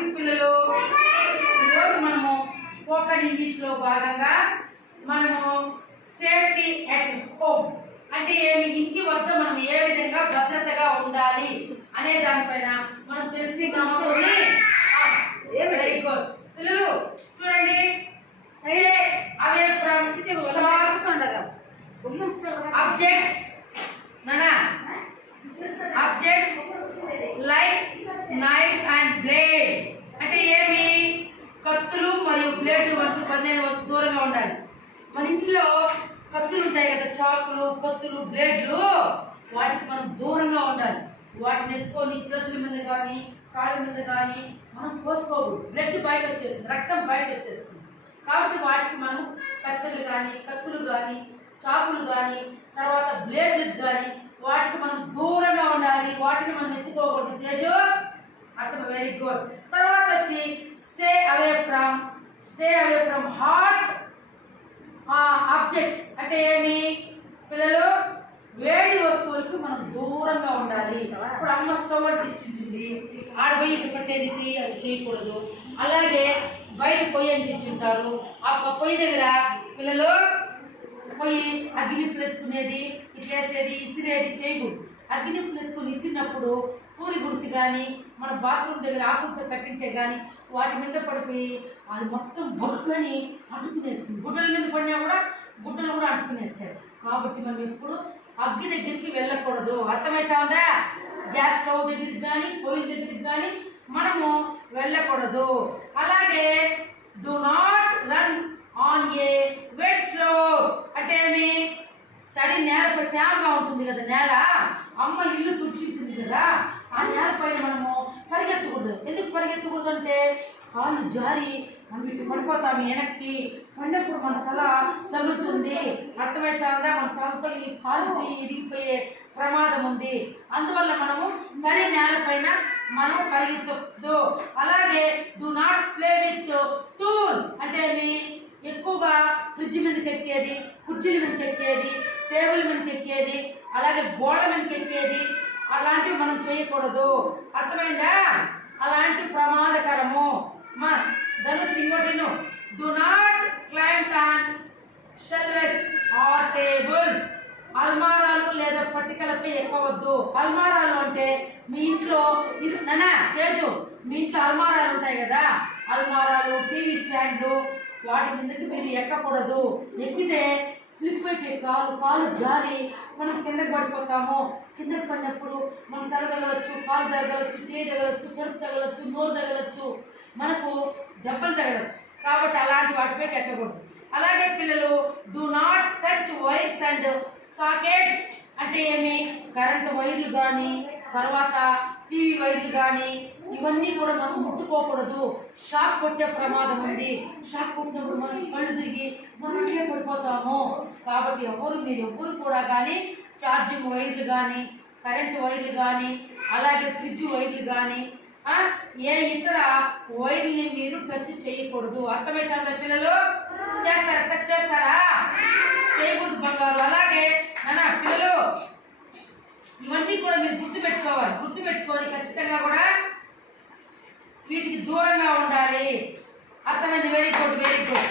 Morning పిల్లలు. ఈరోజు మనము స్పోకెన్ ఇంగ్లీష్లో భాగంగా మనము సేఫ్టీ అట్ హోమ్ అంటే ఏమి, ఇంటి వద్ద మనం ఏ విధంగా భద్రతగా ఉండాలి అనే దానిపైన మనం తెలుసుకుందాము. వెరీ గుడ్ పిల్లలు, చూడండి. Stay away from objects objects like knifes and blades అంటే ఏమి, కత్తులు మరియు బ్లేడ్లు వంటి పదునైన వస్తువు దూరంగా ఉండాలి. మన ఇంట్లో కత్తులు ఉంటాయి కదా, చాకులు, కత్తులు, బ్లేడ్లు, వాటికి మనం దూరంగా ఉండాలి. వాటిని ఎత్తుకొని చేతుల మీద కానీ కాళ్ళ మీద కానీ మనం కోసుకోకూడదు. బ్లడ్ బయట వచ్చేస్తుంది, రక్తం బయట వచ్చేస్తుంది. కాబట్టి వాటికి మనం కత్తులు కానీ చాకులు కానీ తర్వాత బ్లేడ్లకు కానీ వాటికి మనం దూరంగా ఉండాలి. వాటిని మనం ఎత్తుకోకూడదు. తేజు అర్థం? Very good. తర్వాత వచ్చి stay away from hot objects అంటే ఏమి పిల్లలు, వేడి వస్తువులకు మనం దూరంగా ఉండాలి. ఇప్పుడు అమ్మ స్టవ్ అంటించుంటుంది, ఆడపోయి పెట్టేది అది చేయకూడదు. అలాగే బయట పొయ్యి అంటించుంటారు, ఆ పొయ్యి దగ్గర పిల్లలు పొయ్యి అగ్గినిప్పులు ఎత్తుకునేది, ఇట్లేసేది, ఇసిరేది చేయకూడదు. అగ్గినిప్పులు ఎత్తుకుని ఇసిరినప్పుడు పూరి గుడిసి కానీ మన బాత్రూమ్ దగ్గర ఆకులతో కట్టింటే కానీ వాటి మీద పడిపోయి అది మొత్తం బొక్కని అంటుకునేస్తుంది. గుడ్డల మీద పడినా కూడా గుడ్డలు కూడా అంటుకునేస్తాయి. కాబట్టి మనం ఎప్పుడు అగ్గి దగ్గరికి వెళ్ళకూడదు. అర్థమవుతుందా? గ్యాస్ స్టవ్ దగ్గరికి కానీ పొయ్యి దగ్గరికి కానీ మనము వెళ్ళకూడదు. అలాగే do not run on a wet floor అంటే ఏమి, తడి నేలపై తేమగా ఉంటుంది కదా నేల, అమ్మ ఇల్లు తుడిచింటుంది కదా, ఆ నేలపైన మనము పరిగెత్తకూడదు. ఎందుకు పరిగెత్తకూడదు అంటే కాళ్ళు జారి మనం ఇటు పడిపోతాము. వెనక్కి పడినప్పుడు మన తల తగులుతుంది. అర్థమవుతుందా? మన తల తగిలి కాళ్ళు చేయి ఇరిగిపోయే ప్రమాదం ఉంది. అందువల్ల మనము తడి నేలపైన మనం పరిగెత్తకూడదు. అలాగే do not play with tools అంటే ఏమి, ఎక్కువగా ఫ్రిడ్జ్ మీదకి ఎక్కేది, కుర్చీల మీదకి ఎక్కేది, టేబుల్ మీదకి ఎక్కేది, అలాగే గోడ మీదకి ఎక్కేది, అలాంటివి మనం చేయకూడదు. అర్థమైందా? అలాంటి ప్రమాదకరము. మా ధనుసు ఇంకోటిను, do not climb on shelves or tables అల్మారాలు లేదా పట్టికలపై ఎక్కవద్దు. అల్మారాలు అంటే మీ ఇంట్లో ఇది తేజు, మీ ఇంట్లో అల్మారాలు ఉంటాయి కదా, అల్మారాలు, టీవీ స్టాండ్లు, వాటి మీదకి మీరు ఎక్కకూడదు. ఎక్కితే స్లిప్ అయిపోయి కాలు జారి మనం కిందకి పడిపోతాము. కిందకి పడినప్పుడు మనం తగలవచ్చు, కాలు తగలవచ్చు, చేయి తగలవచ్చు, కడుపు తగలవచ్చు, నోరు తగలవచ్చు, మనకు దెబ్బలు తగలవచ్చు. కాబట్టి అలాంటి వాటిపైకి ఎక్కకూడదు. అలాగే పిల్లలు do not touch wires and sockets అంటే ఏమి, కరెంటు వైర్లు కానీ తర్వాత టీవీ వైర్లు కానీ ఇవన్నీ కూడా మనం ముట్టుకోకూడదు. షాక్ కొట్టే ప్రమాదం ఉంది. షాక్ కొట్టినప్పుడు మనం కళ్ళు తిరిగి మనం అట్లే పడిపోతాము. కాబట్టి మీరు ఎవ్వరు కూడా కానీ ఛార్జింగ్ వైర్లు కానీ కరెంటు వైర్లు కానీ అలాగే ఫ్రిడ్జ్ వైర్లు కానీ ఏ ఇతర వైర్ని మీరు టచ్ చేయకూడదు. అర్థమవుతుందా పిల్లలు? చేస్తారా? టచ్ చేస్తారా? చేయకూడదు బంగారు. అలాగే పిల్లలు ఇవన్నీ కూడా మీరు గుర్తుపెట్టుకోవాలి. గుర్తుపెట్టుకొని ఖచ్చితంగా కూడా వీటికి దూరంగా ఉండాలి. అర్థమైంది? Very good, very good.